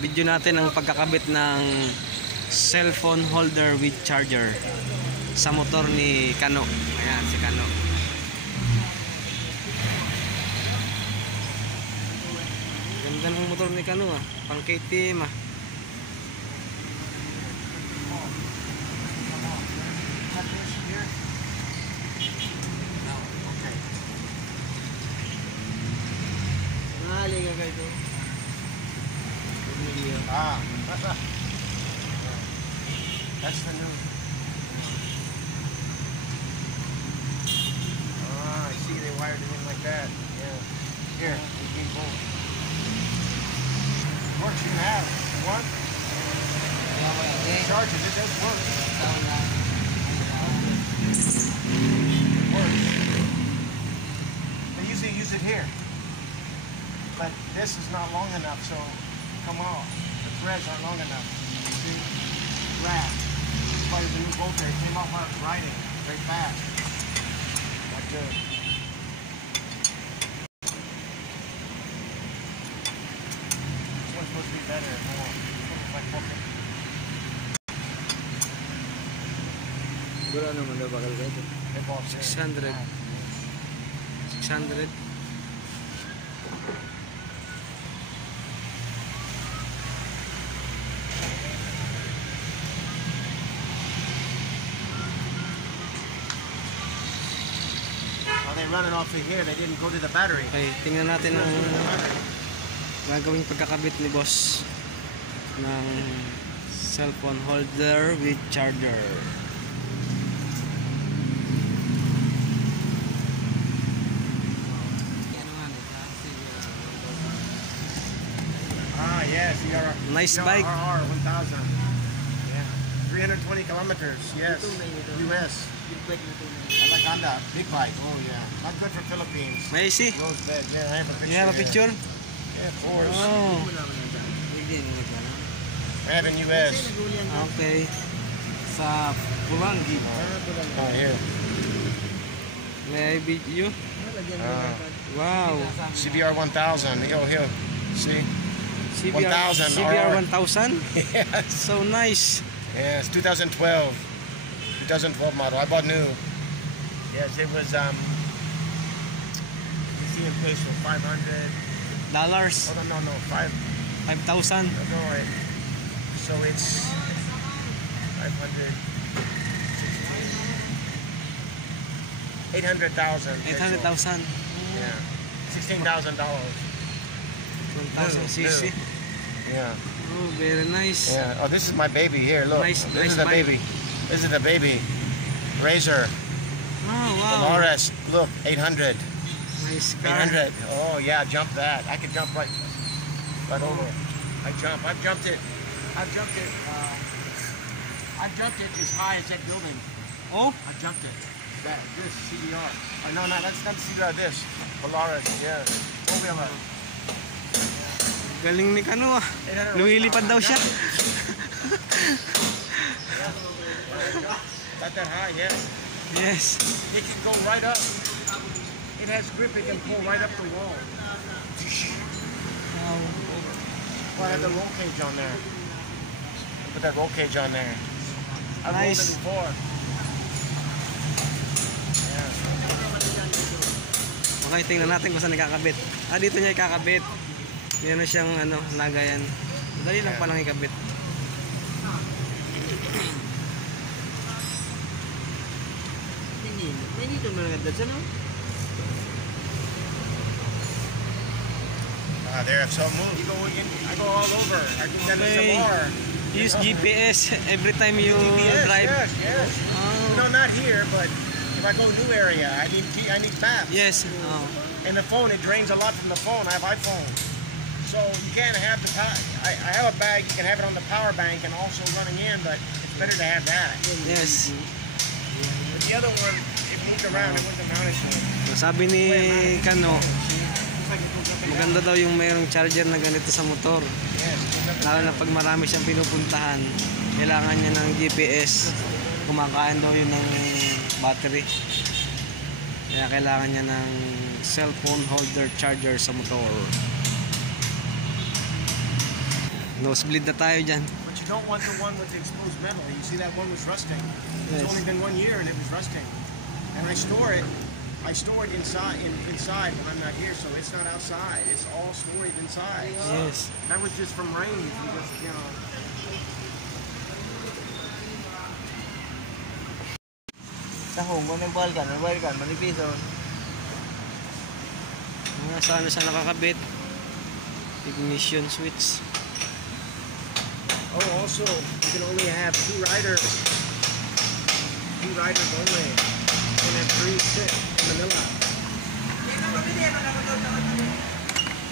video natin ang pagkakabit ng cellphone holder with charger sa motor ni Kano. Ayan si Kano. Ganda ng motor ni Kano ah, pang KTM ah. That's the new. I see they wired it in like that. Yeah. Here, we can both. Works, you can have it. You want? Charges, it does work. It works. They usually use it here. But this is not long enough, so come off. The threads aren't long enough. See? Wrap. That's why the new voltage came off my riding very fast. Not good. This one's supposed to be better, more. Like 450. Gula naman daw bakal ka ito. 600. 600. They run it off of here. They didn't go to the battery. Okay, tingnan natin ang gagawing pagkakabit ni boss ng cellphone holder with charger. Yes, nice bike. CRR 1000. Yeah, 320 kilometers. Yes, US. I like Honda, big bike. Oh yeah, not good for Philippines. May AC? Rose bed. Yeah, I have a picture. You have a picture? Yeah, of course. Oh. I have in US. Okay. Sa Pulangi. Oh, here. May video? Wow. CBR 1000. Here. See? CBR 1000. CBR 1000? Yes. So nice. Yes, 2012. 2012 model. I bought new. Yes, it was you see in place for $500. Dollars? Oh no, 5,000. No, so it's 500. 800,000. 800,000. Yeah. $16,000. 1,000 cc. Yeah. Oh, very nice. Yeah. Oh, this is my baby here. Look. Nice, this nice is the bike. baby. This is the baby. Razor. Oh, wow. Polaris. Look, 800. Nice car. 800. Oh yeah, jump that. I could jump right over. I've jumped it. I've jumped it as high as that building. Oh? I jumped it. This CBR. Oh, no, that's not CBR. This Polaris. Yeah. Four-wheeler. Galing ni Kano ah. Lumilipad daw siya. Not that high, yes. Yes. It can go right up. It has grip. It can pull right up the wall. Well, I have the roll cage on there. Put that roll cage on there. I've rolled it before. Okay, tingnan natin kung saan ikakabit. Dito niya ikakabit. Meron siyang lagayan. Dali lang palang ikabit. There, if so move, I go all over. I can send it some more. Use GPS every time you drive. Yes. Oh. No, not here, but if I go new area, I need maps. Yes. Oh. And the phone, it drains a lot from the phone. I have iPhone. So you can't have the power. I have a bag, you can have it on the power bank and also running in, but it's better to have that. Yes. But the other one, it moved around, it wasn't mounted to it. Sabi ni Kano, maganda daw yung mayroong charger na ganito sa motor. Lalo na pag marami siyang pinupuntahan, kailangan niya ng GPS. Kumakain daw yun ng battery. Kaya kailangan niya ng cellphone holder charger sa motor. Nosebleed na tayo dyan. But you don't want the one with the exposed metal. You see that one was rusting. Yes. It's only been 1 year and it was rusting. And I store it inside when I'm not here, so it's not outside. It's all stored inside. Yes. That was just from rain. If you just, you know. Sa home mo ng ball kan, manipiso. Saan na siya nakakabit? Ignition switch. Oh, also, you can only have two riders. Two riders only. You can have 3 sit in Manila.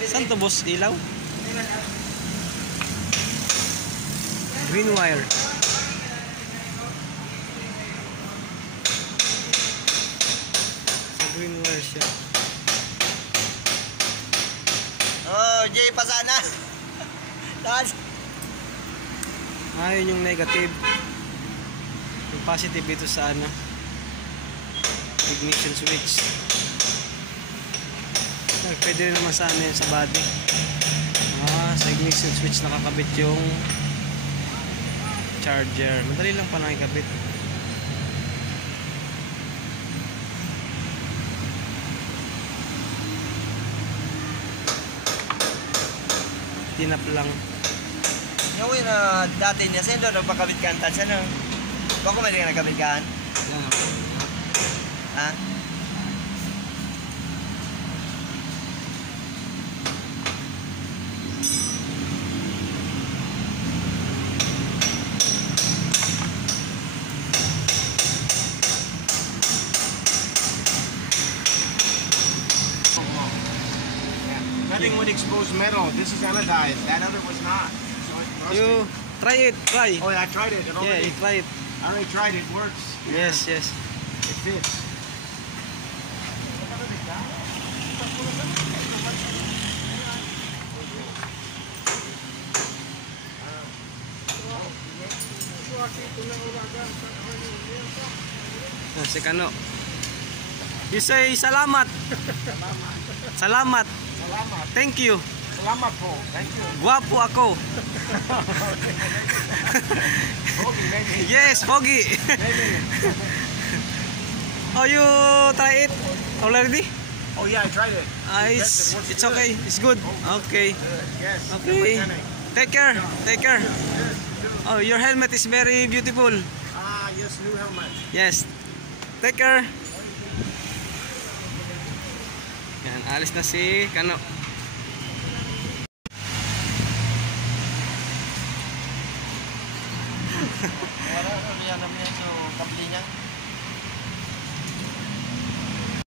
Saan to, boss? Ilaw? Green wire. Sa green wire siya. Oh, Jay, pa sana. Taas. Yun yung negative. Yung positive dito sa ano, ignition switch. Pwede rin naman sa ano yun, sa body. Sa ignition switch nakakabit yung charger. Madali lang pa lang ikabit. Tinap lang. Yung dati niya, sa'yo doon nagpakabit ka ang tansya nung. Bako may rin nagkabit ka? Ha? Nothing with exposed metal. This is anodized. That other was not. So it rusted. You try it, try. Oh, yeah, I tried it. Yeah, you try it. I already tried it. It works. Yes, yes. It fits. Si Kano. You say salamat. Salamat. Salamat. Thank you. Salamat po. Thank you. Guwapo ako. Okay, maybe. Yes, Pogi. Maybe. Oh, you try it already? Oh, yeah, I tried it. It's okay. It's good. Okay. Yes. Okay. Take care. Take care. Oh, your helmet is very beautiful. Yes, new helmet. Yes. Take care. Yan, alis na si Kano. Ano yan naman yan, so kabli niya.